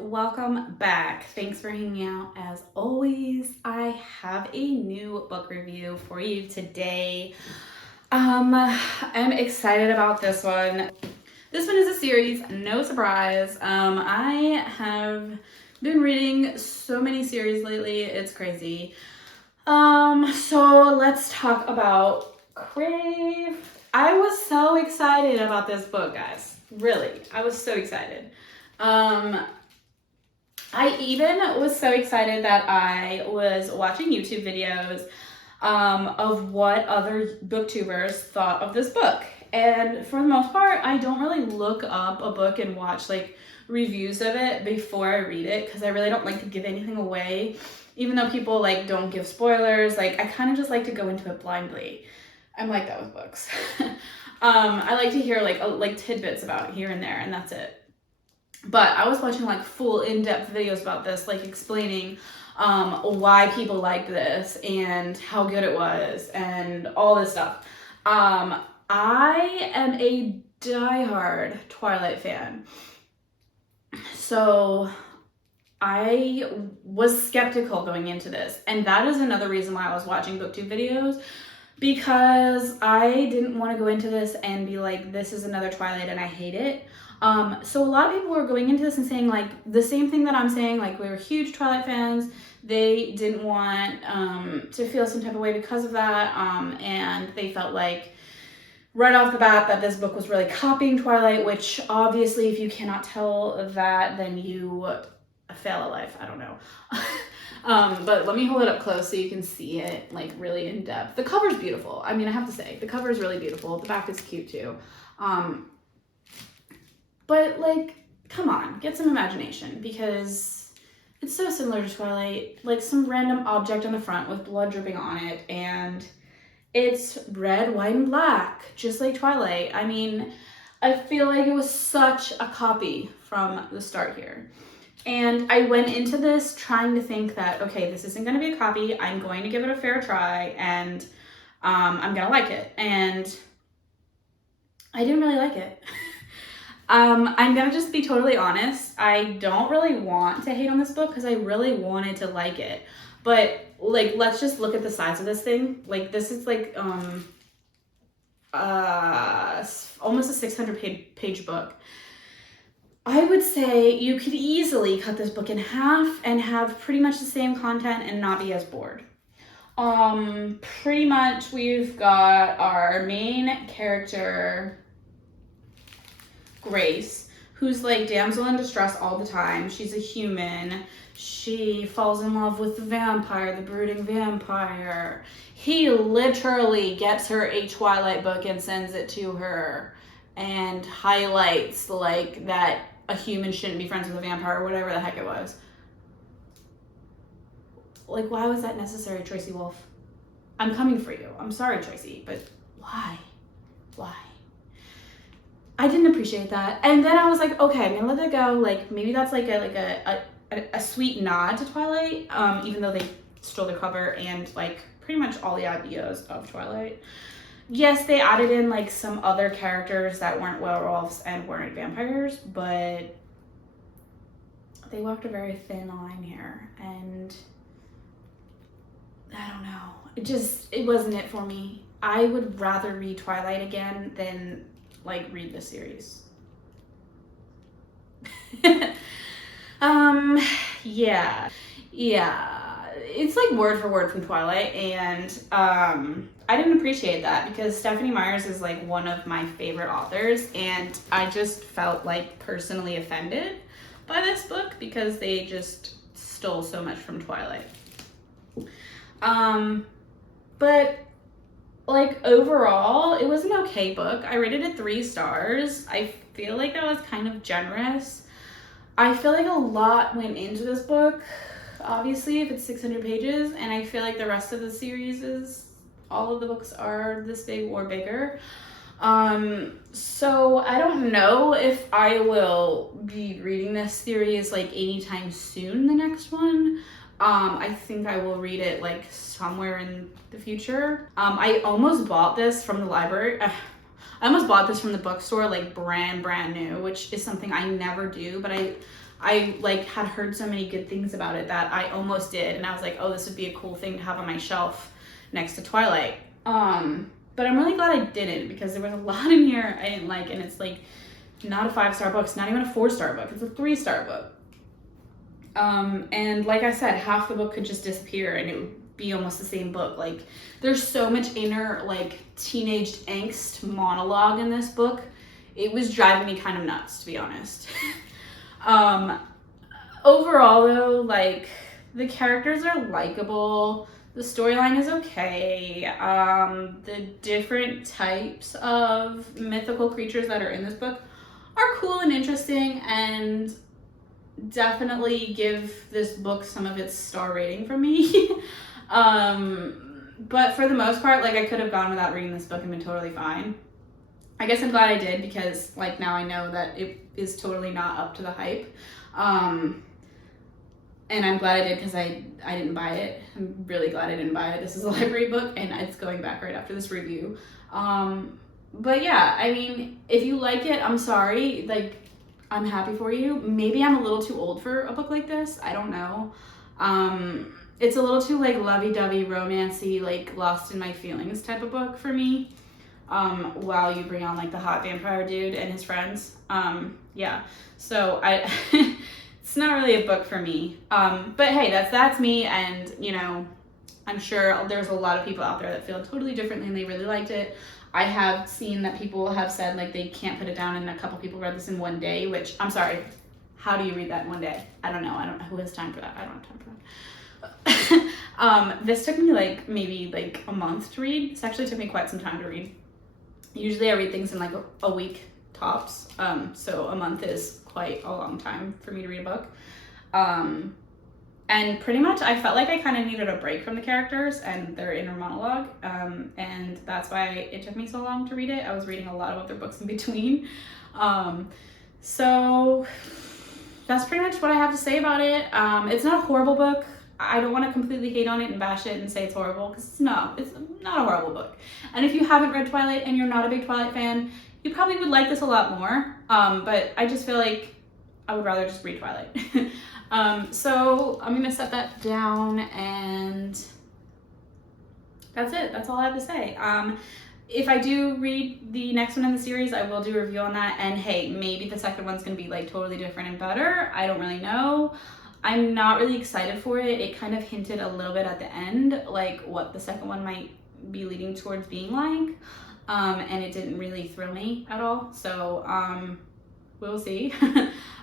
welcome back. Thanks for hanging out. As always, I have a new book review for you today. I'm excited about this one. This one is a series, no surprise. I have been reading so many series lately, it's crazy. So let's talk about Crave. I was so excited about this book, guys. Really, I was so excited. I even was so excited that I was watching YouTube videos of what other booktubers thought of this book. And for the most part, I don't really look up a book and watch like reviews of it before I read it because I really don't like to give anything away. Even though people like don't give spoilers, like I kind of just like to go into it blindly. I'm like that with books. I like to hear like tidbits about it here and there, and that's it. But I was watching like full in-depth videos about this, like explaining why people liked this and how good it was and all this stuff. I am a diehard Twilight fan. So I was skeptical going into this. And that is another reason why I was watching booktube videos, because I didn't want to go into this and be like, this is another Twilight and I hate it. So a lot of people were going into this and saying like the same thing that I'm saying, like we were huge Twilight fans. They didn't want to feel some type of way because of that, and they felt like right off the bat that this book was really copying Twilight, which obviously if you cannot tell that, then you fail at life. I don't know. But let me hold it up close so you can see it like really in depth. The cover's beautiful. I mean, I have to say, the cover is really beautiful. The back is cute too. But like, come on, get some imagination, because it's so similar to Twilight. Like some random object on the front with blood dripping on it, and it's red, white, and black, just like Twilight. I mean, I feel like it was such a copy from the start here. And I went into this trying to think that, okay, this isn't going to be a copy. I'm going to give it a fair try, and I'm going to like it. And I didn't really like it. I'm gonna just be totally honest. I don't really want to hate on this book because I really wanted to like it. But like, let's just look at the size of this thing. Like this is like almost a 600 page book. I would say you could easily cut this book in half and have pretty much the same content and not be as bored. Pretty much we've got our main character, Grace, who's like damsel in distress all the time. She's a human. She falls in love with the vampire, the brooding vampire. He literally gets her a Twilight book and sends it to her and highlights like that a human shouldn't be friends with a vampire or whatever the heck it was. Like, why was that necessary, Tracy Wolf? I'm coming for you. I'm sorry, Tracy, but why? Why? I didn't appreciate that. And then I was like, okay, I'm gonna let it go. Like maybe that's like a sweet nod to Twilight, even though they stole the cover and like pretty much all the ideas of Twilight. Yes, they added in like some other characters that weren't werewolves and weren't vampires, but they walked a very thin line here, and I don't know. It wasn't it for me. I would rather read Twilight again than like read the series. Yeah, it's like word for word from Twilight, and I didn't appreciate that because Stephanie Meyers is like one of my favorite authors, and I just felt like personally offended by this book because they just stole so much from Twilight. But like overall, it was an okay book. I rated it 3 stars. I feel like that was kind of generous. I feel like a lot went into this book, obviously, if it's 600 pages, and I feel like the rest of the series is, all of the books are this big or bigger. So I don't know if I will be reading this series like anytime soon, the next one. I think I will read it like somewhere in the future. I almost bought this from the library. I almost bought this from the bookstore like brand new, which is something I never do, but I like had heard so many good things about it that I almost did, and I was like, oh, this would be a cool thing to have on my shelf next to Twilight. But I'm really glad I didn't, because there was a lot in here I didn't like, and it's like not a 5-star book. It's not even a 4-star book. It's a 3-star book. And like I said, half the book could just disappear and it would be almost the same book. Like, there's so much inner like teenage angst monologue in this book. It was driving me kind of nuts, to be honest. Overall though, like, the characters are likable. The storyline is okay. The different types of mythical creatures that are in this book are cool and interesting, and definitely give this book some of its star rating from me. But for the most part, like, I could have gone without reading this book and been totally fine. I guess I'm glad I did, because like now I know that it is totally not up to the hype. And I'm glad I did, because I didn't buy it. I'm really glad I didn't buy it. This is a library book, and it's going back right after this review. But yeah, I mean, if you like it, I'm sorry. Like, I'm happy for you. Maybe I'm a little too old for a book like this. I don't know. It's a little too like lovey-dovey, romancy, like lost in my feelings type of book for me. While you bring on like the hot vampire dude and his friends. Yeah. So it's not really a book for me. But hey, that's me, and you know, I'm sure there's a lot of people out there that feel totally differently and they really liked it. I have seen that people have said like they can't put it down, and a couple people read this in one day, which, I'm sorry, how do you read that in one day? I don't know. Who has time for that? I don't have time for that. This took me like maybe like a month to read. This actually took me quite some time to read. Usually I read things in like a week tops. So a month is quite a long time for me to read a book. And pretty much I felt like I kind of needed a break from the characters and their inner monologue. And that's why it took me so long to read it. I was reading a lot of other books in between. So that's pretty much what I have to say about it. It's not a horrible book. I don't want to completely hate on it and bash it and say it's horrible, because it's not a horrible book. And if you haven't read Twilight and you're not a big Twilight fan, you probably would like this a lot more. But I just feel like I would rather just read Twilight. So I'm gonna set that down, and that's it. That's all I have to say. If I do read the next one in the series, I will do a review on that. And hey, maybe the second one's gonna be like totally different and better. I don't really know. I'm not really excited for it. It kind of hinted a little bit at the end, like what the second one might be leading towards being like. And it didn't really thrill me at all. So we'll see.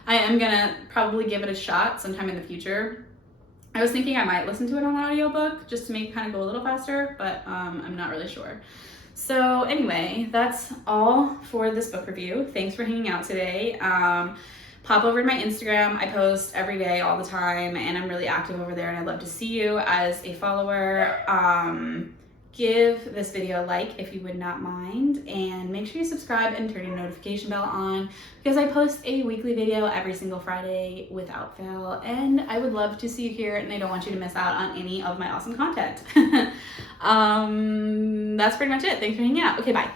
I am gonna probably give it a shot sometime in the future. I was thinking I might listen to it on an audiobook just to make it kind of go a little faster, but I'm not really sure. So anyway, that's all for this book review. Thanks for hanging out today. Pop over to my Instagram. I post every day, all the time, and I'm really active over there, and I'd love to see you as a follower. Give this video a like if you would not mind, and make sure you subscribe and turn your notification bell on, because I post a weekly video every single Friday without fail, and I would love to see you here, and I don't want you to miss out on any of my awesome content. That's pretty much it. Thanks for hanging out. Okay, bye.